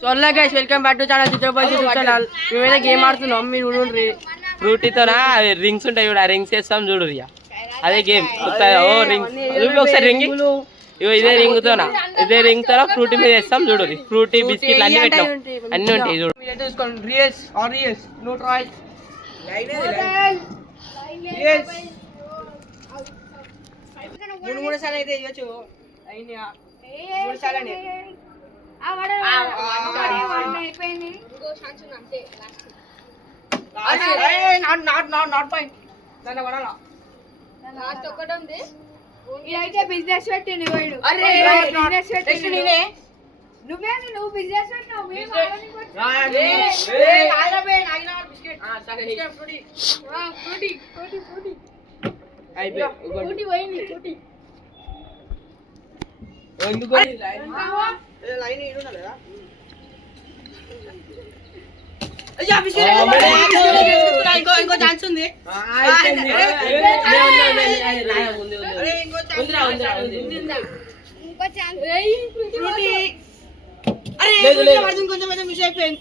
So guys welcome back to channel Chitrapati channel. మేమైతే game ఆడుతున్నాం, మీరు చూడండి. ఫ్రూటీతోనా రింగ్స్ ఉంటాయి చూడు, ఆ రింగ్స్ వేస్తాం చూడు. అదే గేమ్. ఓ రింగ్ ఒకసారి రింగ్ ఇదే రింగ్ తోనా, ఇదే రింగ్ తోనా ఫ్రూటీ మీద వేస్తాం చూడు. ఫ్రూటీ బిస్కెట్లు అన్ని పెట్టాం, అన్ని ఉంటాయి చూడు. మూడు సార్లు అయితే ఇవ్వచ్చు. ఇదైతే బిజినెస్ పెట్టింది పోయిడు. నువ్వు బిజినెస్ పెట్టినావు. ఇంకో ఛాన్స్ ఉంది. కొంచెం మిస్ అయిపోయింది.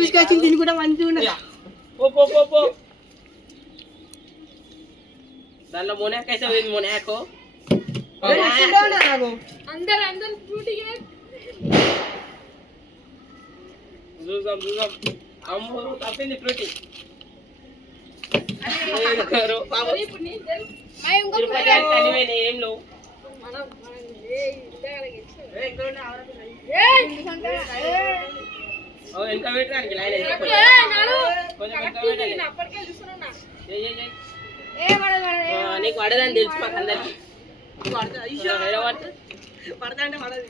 మిస్ వచ్చింది, దీన్ని కూడా మంచిగా ఉన్నది. దాంట్లో మొనాక్ అయితే మొనాకో అందరు చూద్దాం అమ్మో తప్పింది ఫ్రూటీ. ఏం లేవు. ఎంత పెట్టడానికి లైన్ నీకు పడదని తెలుసు మాకు అందరికి. పడతా అంటే పడదు.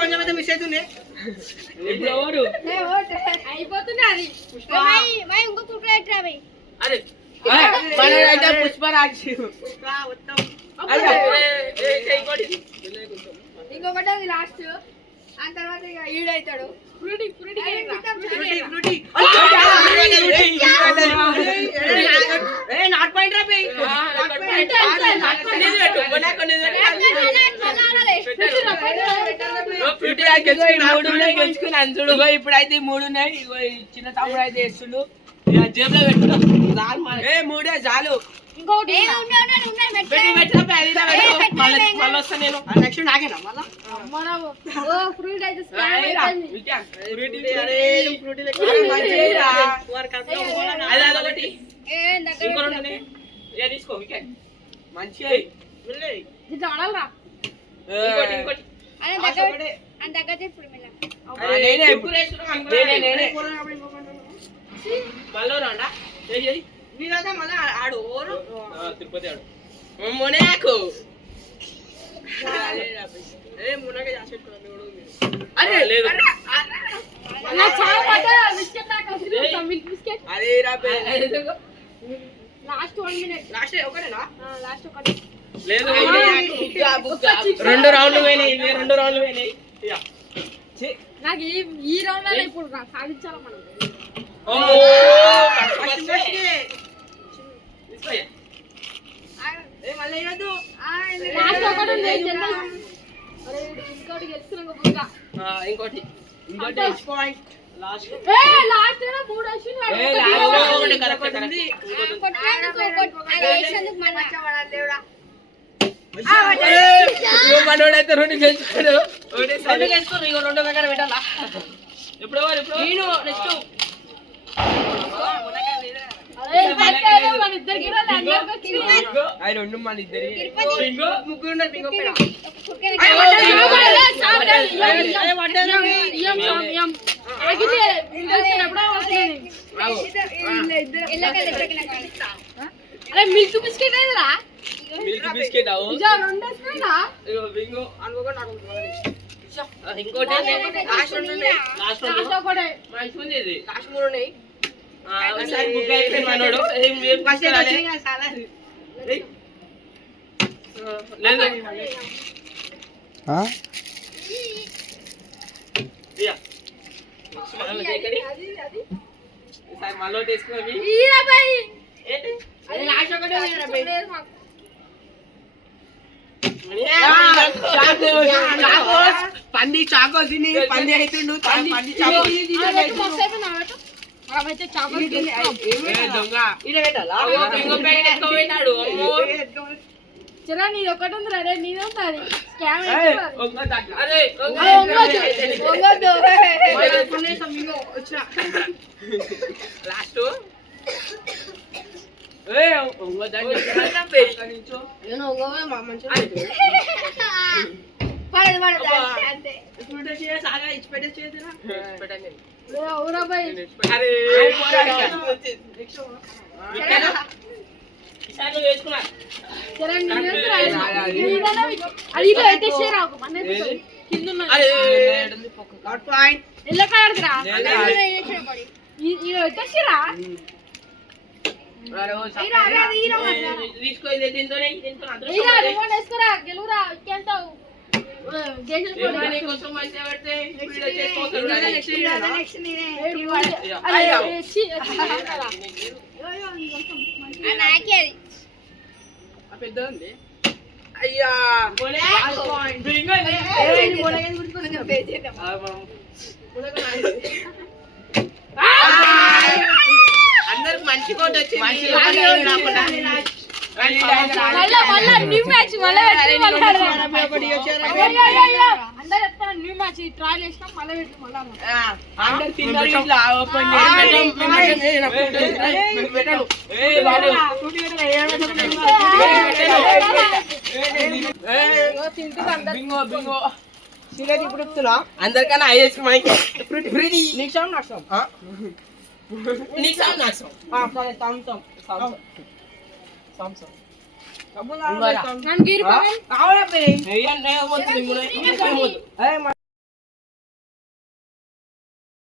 కొంచెం అయితే మిస్ అవుతుంది. అయిపోతుంది అది. ఇంకొకటి అది లాస్ట్. ఆ తర్వాత ఇక ఈడవుతాడు. ఇప్పుడైతే 3 ఉన్నాయి. చిన్న తమ్ముడు అయితే వేస్తుండు, జేబులో పెట్టుకో. మూడే చాలు. మళ్ళీ వస్తా నేను. నెక్స్ట్ నాకేనా తీసుకో మంచిగా. మళ్ళీ రాండా మీరైతే మళ్ళీ ఆడు తిరుపతి ఆడు మొనాకు. మునగా చేసేట్టుకోండి. అరే లేదు లాస్ట్ 1 మినిట్. లాస్ట్ ఒకటేనా? లాస్ట్ ఒకటి లేదు. 2 రౌండ్లు పోయినాయి. 2 రౌండ్లు పోయినాయి. నాకు ఈ రౌండ్ లో ఇప్పుడు సాధించాలి మనం. ఇంకోటి మనోడైతే 2 గెలుచుకోడు. 2 గెలుచుకోరు. ఇక 2 దగ్గర పెట్టాలా? ఎప్పుడు నెక్స్ట్ రెండు మన ఇద్దరి ముగ్గురు ఉన్నారు. మిల్క్ బిస్కెట్ ఏదిరా? మిల్క్ బిస్కెట్ ఇంకోటి మనోడు మళ్ళీ పంది చాకో తిని పంది అవుతుండు పంది చాకో దొంగ చరా నీది ఒకటి ఉంది రే నీది ఉంటుంది స్కామ్ లాస్ట్ ఎల్లో కలర్ రా వచ్చేసిరా వేసుకురా గెలువురా ఇంకెంతావు పెద్ద ఉంది అయ్యా అందరికి మంచి కోట్ వచ్చింది new match new match trial చేసినాం మళ్ళీ పెట్టి అందరికన్నా ఐఎస్ మనకి గీరు